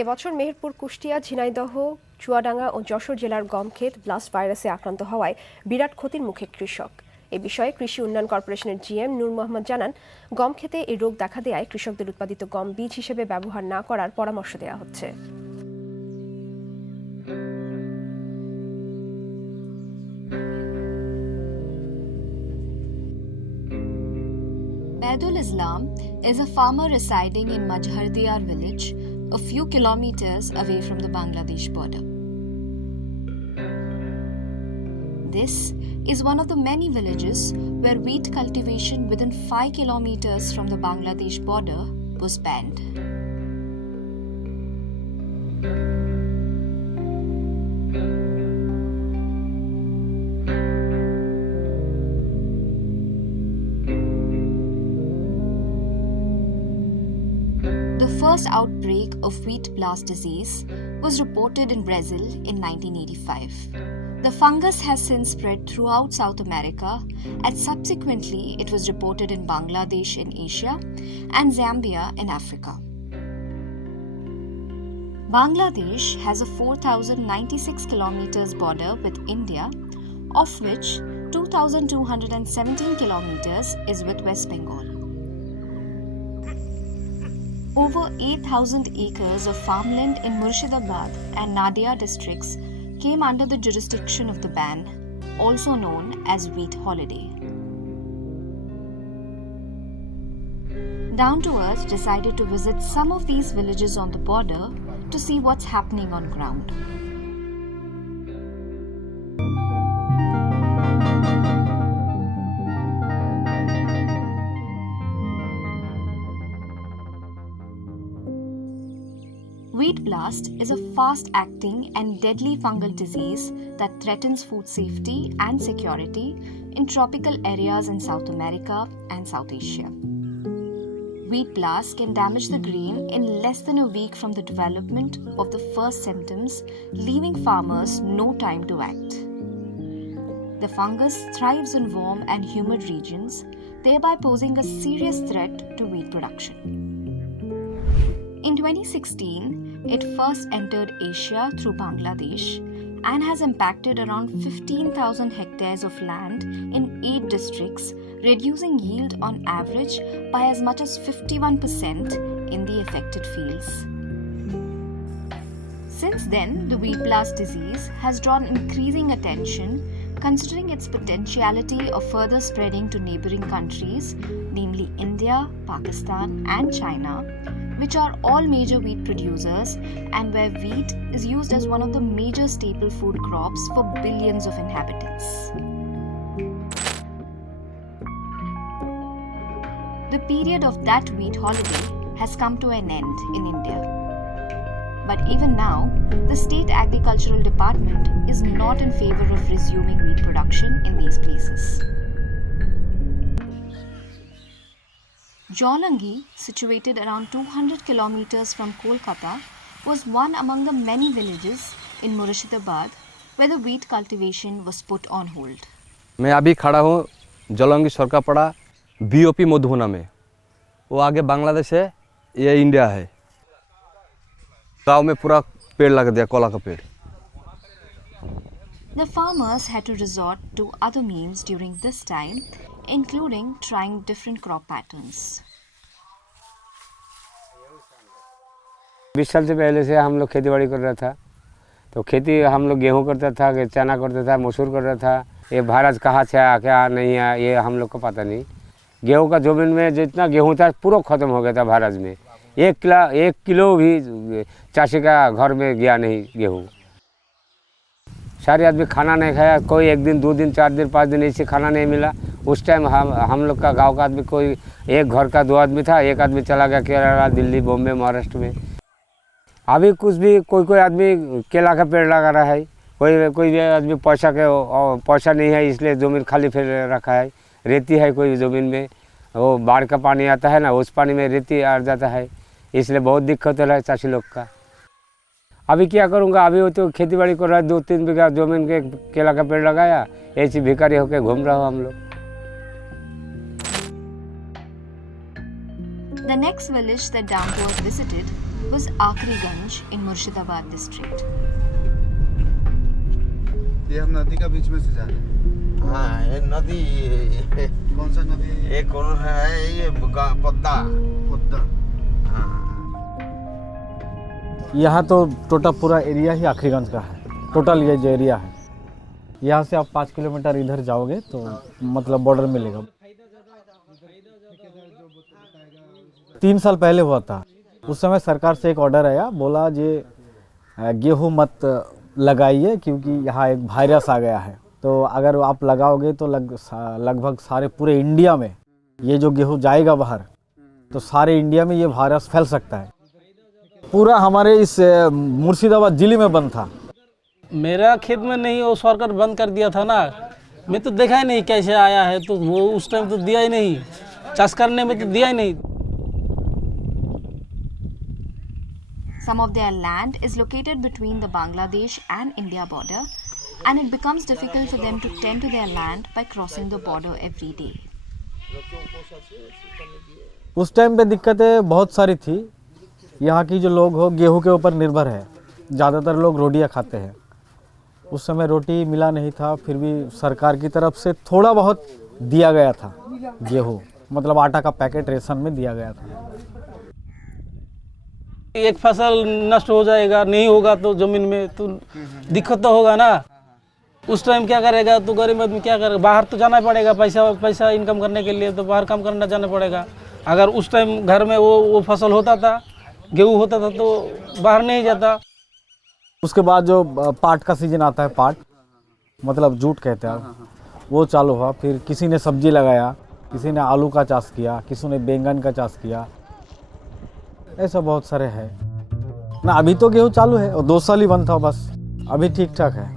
এবছর মেহেরপুর, কুষ্টিয়া, ঝিনাইদহ, চুয়াডাঙ্গা ও যশোর জেলার গম ক্ষেত ব্লাস্ট ভাইরাসে আক্রান্ত হওয়ায় বিরাট ক্ষতির মুখে কৃষক। এ বিষয়ে কৃষি উন্নয়ন কর্পোরেশনের জিএম নূর মোহাম্মদ জানান, গম ক্ষেতে এই রোগ দেখা দেওয়ায় কৃষকদের উৎপাদিত গম বীজ হিসেবে ব্যবহার না করার পরামর্শ দেওয়া হচ্ছে। Maidul Islam is a farmer residing in Majhardiyar village, a few kilometers away from the Bangladesh border. This is one of the many villages where wheat cultivation within 5 kilometers from the Bangladesh border was banned. The first outbreak of wheat blast disease was reported in Brazil in 1985. The fungus has since spread throughout South America, and subsequently it was reported in Bangladesh in Asia and Zambia in Africa. Bangladesh has a 4,096 kilometers border with India, of which 2,217 kilometers is with West Bengal. Over 8,000 acres of farmland in Murshidabad and Nadia districts came under the jurisdiction of the ban, also known as wheat holiday. Down to Earth decided to visit some of these villages on the border to see what's happening on ground. Wheat blast is a fast-acting and deadly fungal disease that threatens food safety and security in tropical areas in South America and South Asia. Wheat blast can damage the grain in less than a week from the development of the first symptoms, leaving farmers no time to act. The fungus thrives in warm and humid regions, thereby posing a serious threat to wheat production. In 2016, it first entered Asia through Bangladesh and has impacted around 15,000 hectares of land in 8 districts, reducing yield on average by as much as 51% in the affected fields. Since then, the wheat blast disease has drawn increasing attention, considering its potentiality of further spreading to neighboring countries, namely India, Pakistan, and China, which are all major wheat producers and where wheat is used as one of the major staple food crops for billions of inhabitants. The period of that wheat holiday has come to an end in India. But even now, the state agricultural department is not in favor of resuming wheat production in these places. Jaulangi, situated around 200 kilometers from Kolkata, was one among the many villages in Murshidabad where the wheat cultivation was put on hold. मैं अभी खड़ा हूँ जौलंगी सरकापड़ा BOP मधुबना में। वो आगे बांग्लादेश है, ये India है। गांव में पूरा पेड़ लग दिया, कोला का पेड़। The farmers had to resort to other means during this time, including trying different crop patterns. 20 साल से पहले से हम लोग खेती बाड़ी कर रहा था, तो खेती हम लोग गेहूं करता था, चना करता था, मसूर कर रहा था। ये भारत कहाँ से आया क्या नहीं आया ये हम लोग को पता नहीं। गेहूं का जमीन में जितना गेहूं था पूरा ख़त्म हो गया था भारत में। 1 किलो भी चाची का घर में गया नहीं गेहूं। सारे आदमी खाना नहीं खाया, कोई 1 दिन 2 दिन 4 दिन 5 दिन ऐसे खाना नहीं मिला। उस टाइम हम लोग का गांव का आदमी कोई एक घर का 2 आदमी था, एक आदमी चला गया केरला, दिल्ली, बॉम्बे, महाराष्ट्र में। अभी कुछ भी कोई आदमी केला का पेड़ लगा रहा है, कोई भी आदमी पैसा नहीं है इसलिए ज़मीन खाली फिर रखा है। रेती है कोई ज़मीन में, वो बाढ़ का पानी आता है ना, उस पानी में रेती आ जाता है, इसलिए बहुत दिक्कत हो रहा है चाची लोग का। अभी क्या करूँगा, अभी वो तो खेती बाड़ी कर रहा है, 2-3 बीघा ज़मीन के केला का पेड़ लगाया, ऐसी भिखारी होकर घूम रहा हो हम लोग। The next village that Down to Earth visited was Akhriganj in Murshidabad district. ये हम नदी का बीच में से जा रहे हैं। हाँ ये नदी कौन सा नदी है? एक और है ये पद्दा। पद्दा। हाँ यहाँ तो टोटल पूरा एरिया ही आखरीगंज का है। टोटल ये जो एरिया है, यहाँ से आप 5 किलोमीटर इधर जाओगे तो मतलब बॉर्डर मिलेगा। 3 साल पहले हुआ था, उस समय सरकार से एक ऑर्डर आया, बोला ये गेहूँ मत लगाइए क्योंकि यहाँ एक वायरस आ गया है, तो अगर आप लगाओगे तो लगभग सारे पूरे इंडिया में ये जो गेहूँ जाएगा बाहर तो सारे इंडिया में ये वायरस फैल सकता है। पूरा हमारे इस मुर्शिदाबाद जिले में बंद था। मेरा खेत में नहीं, वो सरकार बंद कर दिया था ना, मैं तो देखा ही नहीं कैसे आया है, तो वो उस टाइम तो दिया ही नहीं, चाष करने में तो दिया ही नहीं। Some of their land is located between the Bangladesh and India border, and it becomes difficult for them to tend to their land by crossing the border every day. उस टाइम पे दिक्कतें बहुत सारी थी। यहाँ की जो लोग हो गेहूं के ऊपर निर्भर है, ज़्यादातर लोग रोटियाँ खाते हैं। उस समय रोटी मिला नहीं था, फिर भी सरकार की तरफ से थोड़ा बहुत दिया गया था गेहूं, मतलब आटा का पैकेट रेशन में दिया गया था। एक फसल नष्ट हो जाएगा, नहीं होगा तो ज़मीन में तो दिक्कत तो होगा ना। उस टाइम क्या करेगा, तो गरीब आदमी क्या करेगा, बाहर तो जाना पड़ेगा, पैसा इनकम करने के लिए तो बाहर काम करना जाना पड़ेगा। अगर उस टाइम घर में वो फसल होता था, गेहूँ होता था, तो बाहर नहीं जाता। उसके बाद जो पाट का सीजन आता है, पाट मतलब जूट कहते हैं, वो चालू हुआ। फिर किसी ने सब्जी लगाया, किसी ने आलू का चाष किया, किसी ने बैंगन का चाष किया, ऐसा बहुत सारे हैं ना। अभी तो गेहूँ चालू है और 2 साल ही बंद था बस, अभी ठीक ठाक है।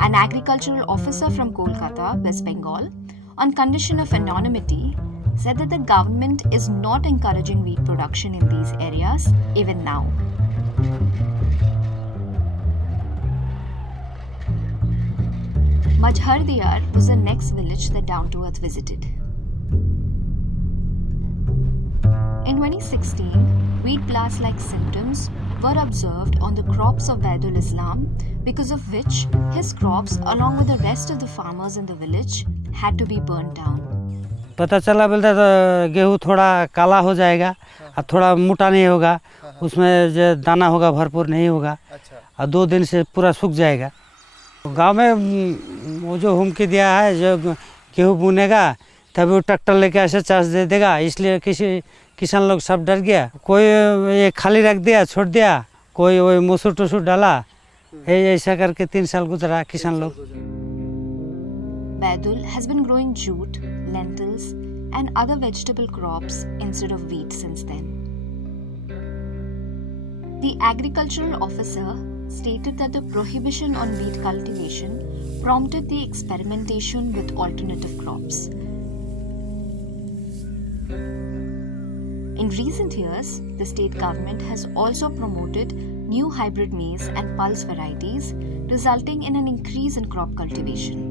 An agricultural officer from Kolkata, West Bengal, on condition of anonymity, said that the government is not encouraging wheat production in these areas even now. Majhardiyar was the next village that Down to Earth visited. In 2016, wheat blast-like symptoms were observed on the crops of Baidul Islam, because of which his crops, along with the rest of the farmers in the village, had to be burnt down. पता चला बोलता तो गेहूँ थोड़ा काला हो जाएगा और थोड़ा मोटा नहीं होगा, उसमें जो दाना होगा भरपूर नहीं होगा और 2 दिन से पूरा सूख जाएगा। गांव में वो जो हुमकी दिया है, जो गेहूँ बुनेगा तभी वो ट्रैक्टर लेके ऐसे चार्ज दे देगा, इसलिए किसान लोग सब डर गया। कोई ये खाली रख दिया, छोड़ दिया, कोई वही मसूर टसूर डाला, ऐसा करके 3 साल गुजरा किसान लोग। Baidul has been growing jute, lentils, and other vegetable crops instead of wheat since then. The agricultural officer stated that the prohibition on wheat cultivation prompted the experimentation with alternative crops. In recent years, the state government has also promoted new hybrid maize and pulse varieties, resulting in an increase in crop cultivation.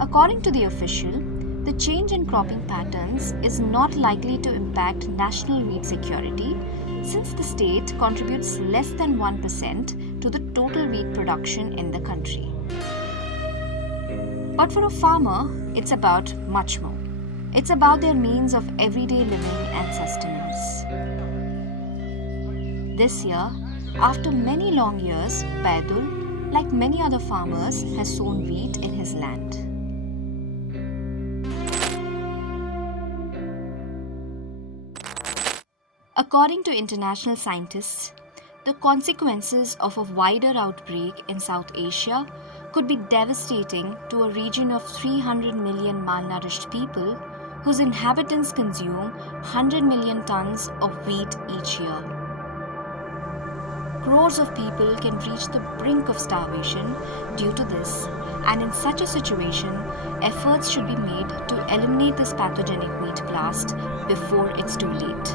According to the official, the change in cropping patterns is not likely to impact national wheat security, since the state contributes less than 1% to the total wheat production in the country. But for a farmer, it's about much more. It's about their means of everyday living and sustenance. This year, after many long years, Baidul, like many other farmers, has sown wheat in his land. According to international scientists, the consequences of a wider outbreak in South Asia could be devastating to a region of 300 million malnourished people whose inhabitants consume 100 million tons of wheat each year. Crores of people can reach the brink of starvation due to this, and in such a situation, efforts should be made to eliminate this pathogenic wheat blast before it's too late.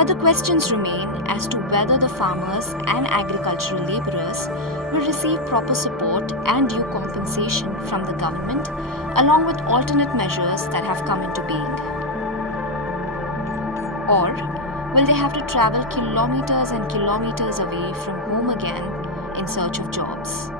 But the questions remain as to whether the farmers and agricultural labourers will receive proper support and due compensation from the government, along with alternate measures that have come into being. Or will they have to travel kilometers and kilometers away from home again in search of jobs?